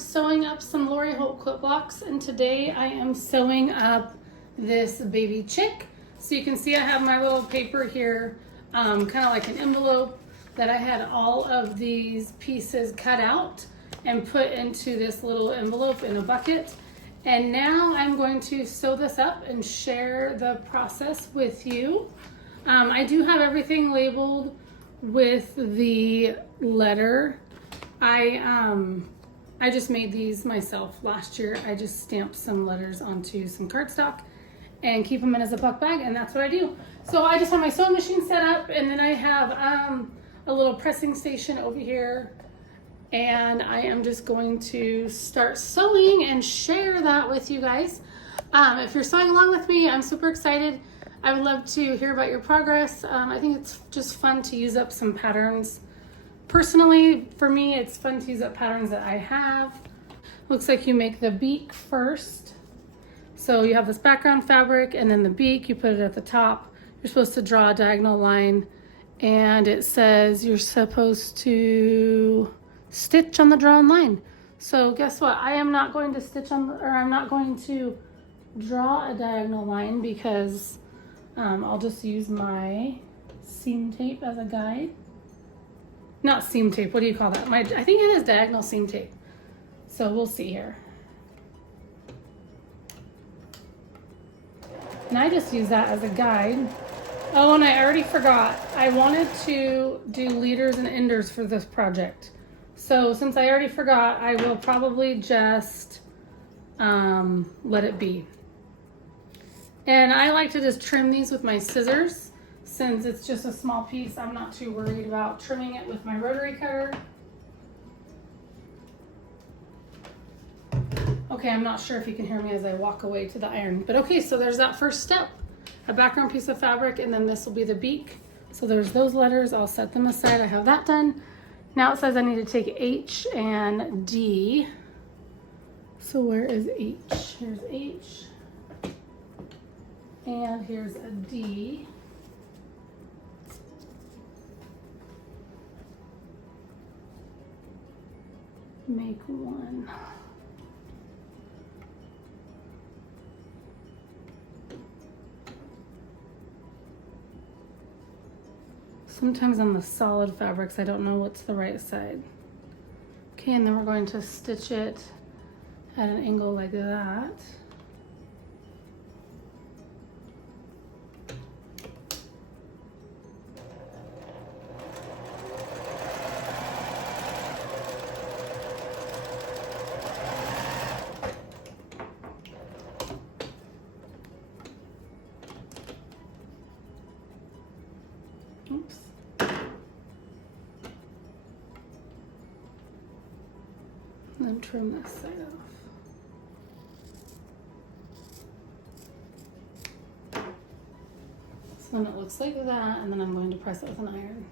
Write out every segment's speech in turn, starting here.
sewing up some Lori Holt quilt blocks, and today I am sewing up this baby chick. So you can see I have my little paper here, kind of like an envelope that I had all of these pieces cut out and put into this little envelope in a bucket. And now I'm going to sew this up and share the process with you. I do have everything labeled with the letter. I just made these myself last year. I just stamped some letters onto some cardstock and keep them in a Ziploc bag, and that's what I do. So I just have my sewing machine set up, and then I have a little pressing station over here, and I am just going to start sewing and share that with you guys. If you're sewing along with me, I'm super excited. I would love to hear about your progress. I think it's just fun to use up some patterns. Personally, for me, it's fun to use up patterns that I have. Looks like you make the beak first. So you have this background fabric and then the beak, you put it at the top. You're supposed to draw a diagonal line, and it says you're supposed to stitch on the drawn line. So guess what? I am not going to stitch on, I'm not going to draw a diagonal line because I'll just use my seam tape as a guide. Not seam tape, what do you call that? I think it is diagonal seam tape. So we'll see here. And I just use that as a guide. Oh, and I already forgot. I wanted to do leaders and enders for this project. So since I already forgot, I will probably just let it be. And I like to just trim these with my scissors. Since it's just a small piece, I'm not too worried about trimming it with my rotary cutter. Okay, I'm not sure if you can hear me as I walk away to the iron. But okay, so there's that first step. A background piece of fabric, and then this will be the beak. So there's those letters. I'll set them aside. I have that done. Now it says I need to take H and D. So where is H? Here's H. And here's a D. Make one. Sometimes on the solid fabrics, I don't know what's the right side. Okay, and then we're going to stitch it at an angle like that. Oops. And then trim this side off. So then it looks like that, and then I'm going to press it with an iron.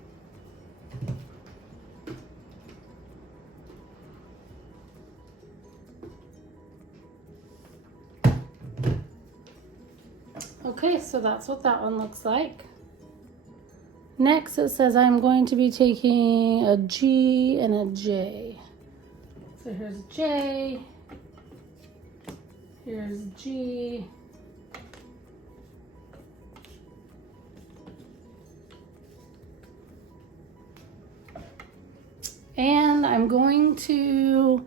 Okay, so that's what that one looks like. Next, it says I'm going to be taking a G and a J. So here's J, here's G, and I'm going to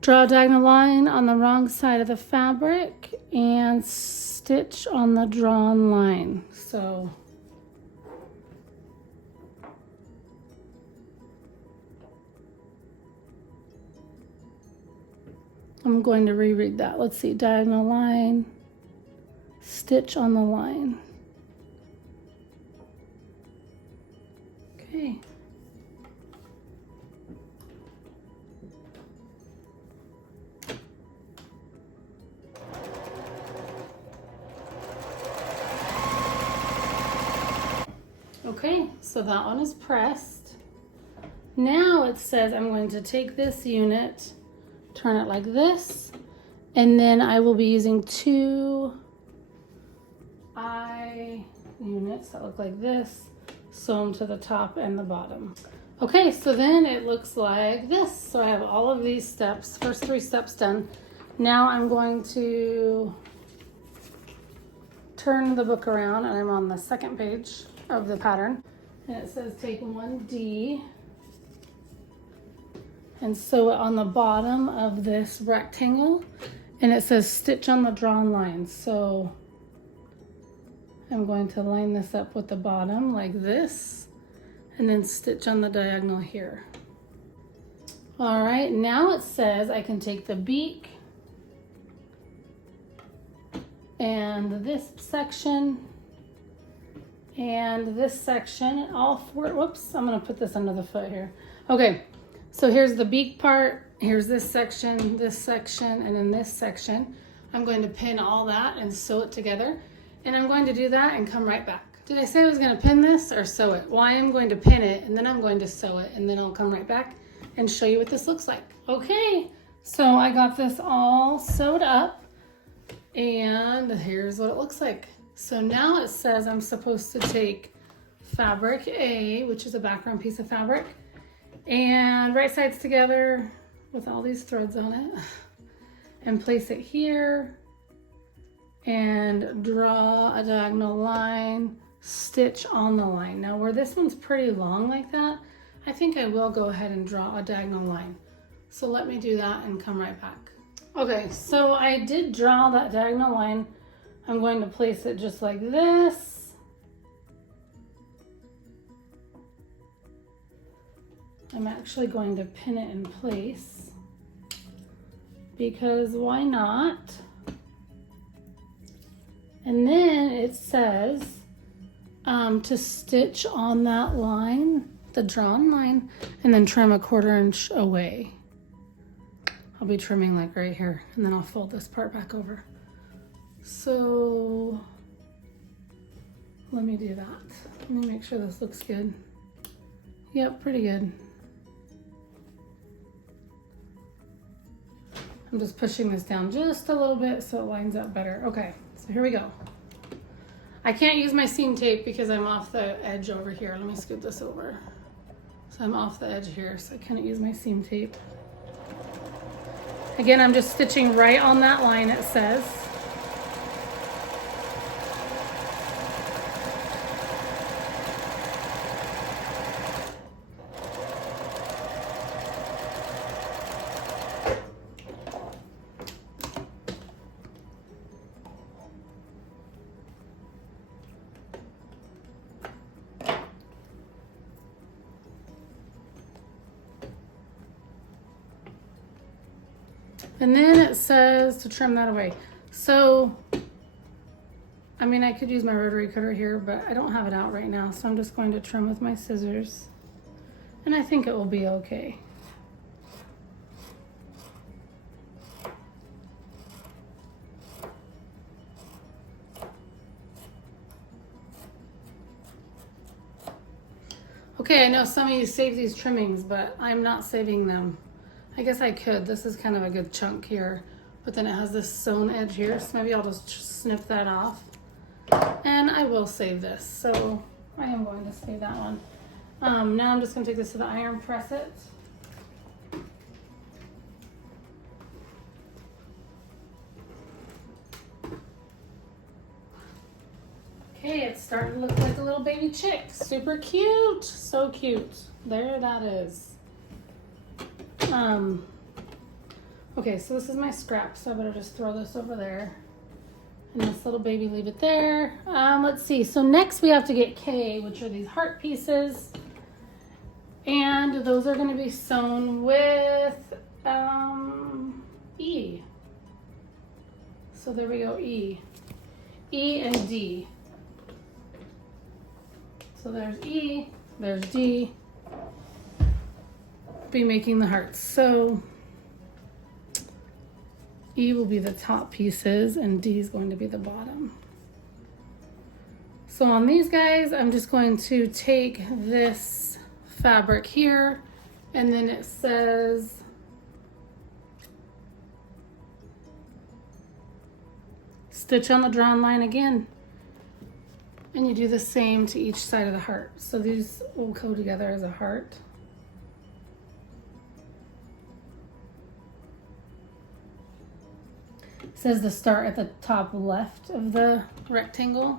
draw a diagonal line on the wrong side of the fabric and stitch on the drawn line. So I'm going to reread that. Let's see, diagonal line, stitch on the line. Okay. Okay, so that one is pressed. Now it says I'm going to take this unit, turn it like this, and then I will be using two eye units that look like this, sew them to the top and the bottom. Okay, so then it looks like this. So I have all of these steps, first 3 steps done. Now I'm going to turn the book around, and I'm on the second page of the pattern. And it says take 1D and sew it on the bottom of this rectangle. And it says stitch on the drawn line. So I'm going to line this up with the bottom like this, and then stitch on the diagonal here. All right, now it says I can take the beak and this section and this section, all 4, whoops, I'm gonna put this under the foot here. Okay, so here's the beak part, here's this section, and then this section. I'm going to pin all that and sew it together. And I'm going to do that and come right back. Did I say I was going to pin this or sew it? Well, I am going to pin it, and then I'm going to sew it, and then I'll come right back and show you what this looks like. Okay, so I got this all sewed up, and here's what it looks like. So now it says I'm supposed to take fabric A, which is a background piece of fabric, and right sides together with all these threads on it, and place it here, and draw a diagonal line, stitch on the line. Now where this one's pretty long like that, I think I will go ahead and draw a diagonal line. So let me do that and come right back. Okay, so I did draw that diagonal line. I'm going to place it just like this. I'm actually going to pin it in place because why not? And then it says to stitch on that line, the drawn line, and then trim 1/4 inch away. I'll be trimming like right here, and then I'll fold this part back over. So let me do that. Let me make sure this looks good. Yep, pretty good. I'm just pushing this down just a little bit so it lines up better. Okay, so here we go. I can't use my seam tape because I'm off the edge over here. Let me scoot this over. So I'm off the edge here, so I couldn't use my seam tape. Again, I'm just stitching right on that line it says. And then it says to trim that away. So, I mean, I could use my rotary cutter here, but I don't have it out right now. So I'm just going to trim with my scissors. And I think it will be okay. Okay, I know some of you save these trimmings, but I'm not saving them. I guess I could. This is kind of a good chunk here, but then it has this sewn edge here, so maybe I'll just snip that off. And I will save this, so I am going to save that one. Now I'm just going to take this to the iron, press it. Okay, it's starting to look like a little baby chick. Super cute. So cute. There that is. Okay, so this is my scrap, so I better just throw this over there. And this little baby, leave it there. Let's see. So next we have to get K, which are these heart pieces. And those are going to be sewn with E. So there we go, E. E and D. So there's E, there's D. Be making the hearts. So E will be the top pieces and D is going to be the bottom. So on these guys, I'm just going to take this fabric here, and then it says stitch on the drawn line again. And you do the same to each side of the heart. So these will go together as a heart. says the start at the top left of the rectangle.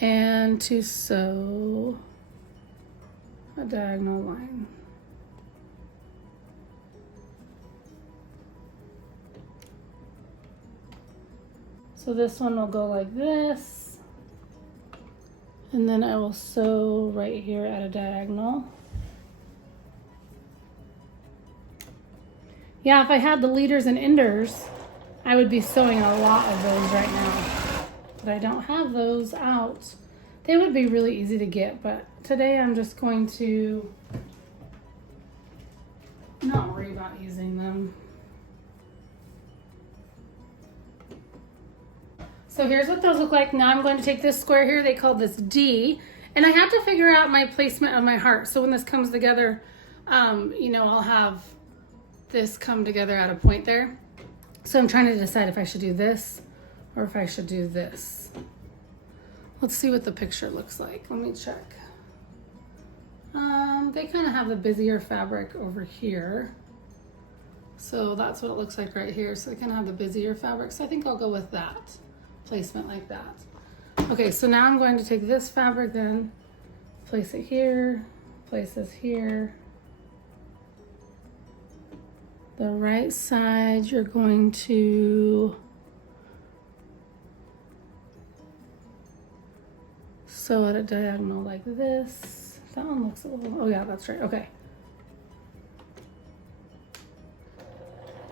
And to sew a diagonal line. So this one will go like this, and then I will sew right here at a diagonal. Yeah, if I had the leaders and enders, I would be sewing a lot of those right now, but I don't have those out. They would be really easy to get, but today I'm just going to not worry about using them. So here's what those look like. Now I'm going to take this square here, they call this D, and I have to figure out my placement of my heart. So when this comes together, you know, I'll have this come together at a point there. So I'm trying to decide if I should do this or if I should do this. Let's see what the picture looks like. Let me check. They kind of have the busier fabric over here. So that's what it looks like right here. So they kind of have the busier fabric. So I think I'll go with that placement like that. Okay, so now I'm going to take this fabric then, place it here, place this here. The right side, you're going to sew at a diagonal like this. That one looks a little, oh yeah, that's right, okay.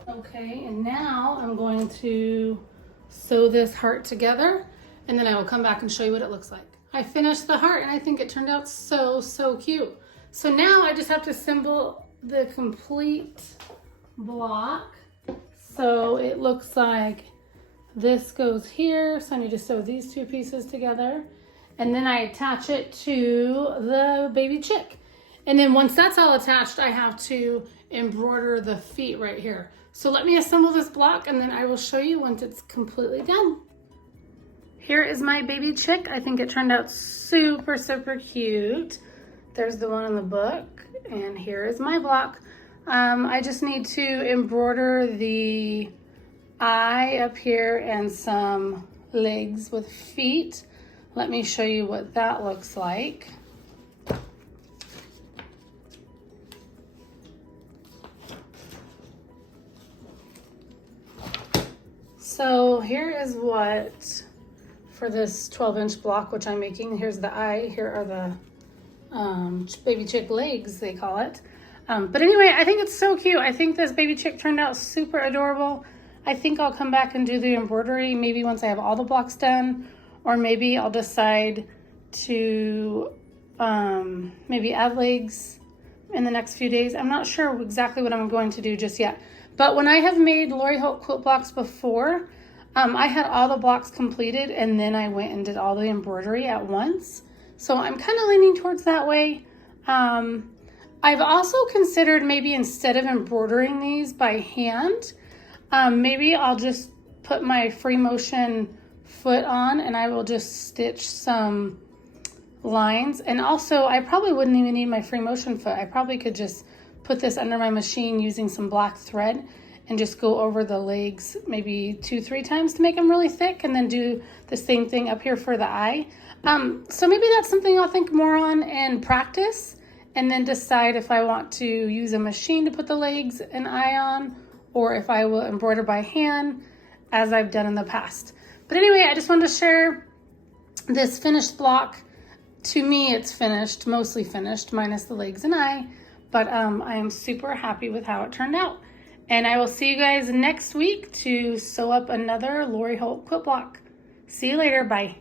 Okay, and now I'm going to sew this heart together, and then I will come back and show you what it looks like. I finished the heart and I think it turned out so cute. So now I just have to assemble the complete block. So it looks like this goes here. So I need to sew these two pieces together, and then I attach it to the baby chick. And then once that's all attached, I have to embroider the feet right here. So let me assemble this block and then I will show you once it's completely done. Here is my baby chick. I think it turned out super cute. There's the one in the book, and here is my block. I just need to embroider the eye up here and some legs with feet. Let me show you what that looks like. So here is what, for this 12-inch block, which I'm making, here's the eye, here are the baby chick legs, they call it. But anyway, I think it's so cute. I think this baby chick turned out super adorable. I think I'll come back and do the embroidery maybe once I have all the blocks done, or maybe I'll decide to maybe add legs in the next few days. I'm not sure exactly what I'm going to do just yet. But when I have made Lori Holt quilt blocks before, I had all the blocks completed and then I went and did all the embroidery at once. So I'm kind of leaning towards that way. I've also considered maybe instead of embroidering these by hand, maybe I'll just put my free motion foot on and I will just stitch some lines. And also I probably wouldn't even need my free motion foot. I probably could just put this under my machine using some black thread and just go over the legs maybe 2-3 times to make them really thick, and then do the same thing up here for the eye. So maybe that's something I'll think more on and practice, and then decide if I want to use a machine to put the legs and eye on, or if I will embroider by hand as I've done in the past. But anyway, I just wanted to share this finished block. To me, it's finished, mostly finished, minus the legs and eye. But I am super happy with how it turned out. And I will see you guys next week to sew up another Lori Holt quilt block. See you later. Bye.